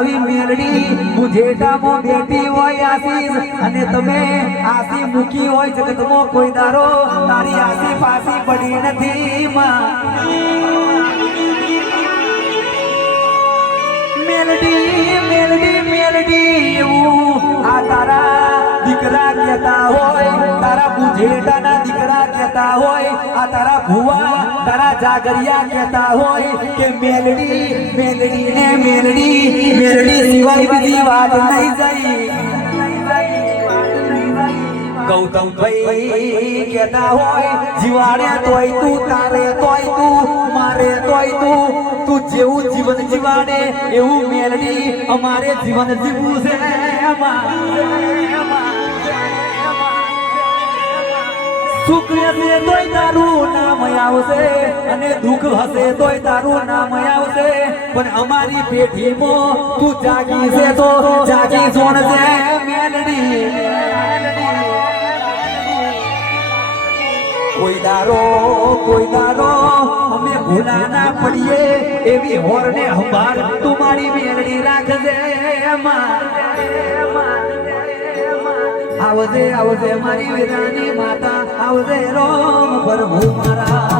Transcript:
આવી મેલડી મુજેટામાં બેઠી હોય આશીષ અને તમે આશી મૂકી હોય જગતમાં કોઈ દારો તારી આશી ફાસી પડી નથી માં મેલડી મેલડી મેલડી એવું આ તારા દીકરા કહેતા હોય તારા મુજેટાના દીકરા કહેતા હોય આ તારા ભુવા તારા જાગરિયા કહેતા હોય કે મેલડી મેલડી ને મેલડી મેલડી સિવાય બીજી વાત નહીં જઈ ગૌતમભાઈ કહેતા હોય જીવાડે તોય તું તારે તોય તું મારે તોય તું જેવું જીવન જીવાડે એવું મેલડી અમારે જીવન જીવવું છે સુખ હશે તોય તારું નામ આવશે અને દુઃખ હશે તોય તારું નામ આવશે પણ અમારી પેઢીમાં તું જાગી છે તો જાગી સોણશે મેલડી કોઈ દારો અમે ભૂલા ના પડીએ એવી હોરને હંભાર તું મારી મેલડી રાખજે આવજે આવજે મારી વીરાની માતા આવજે રોમ પ્રભુ મારા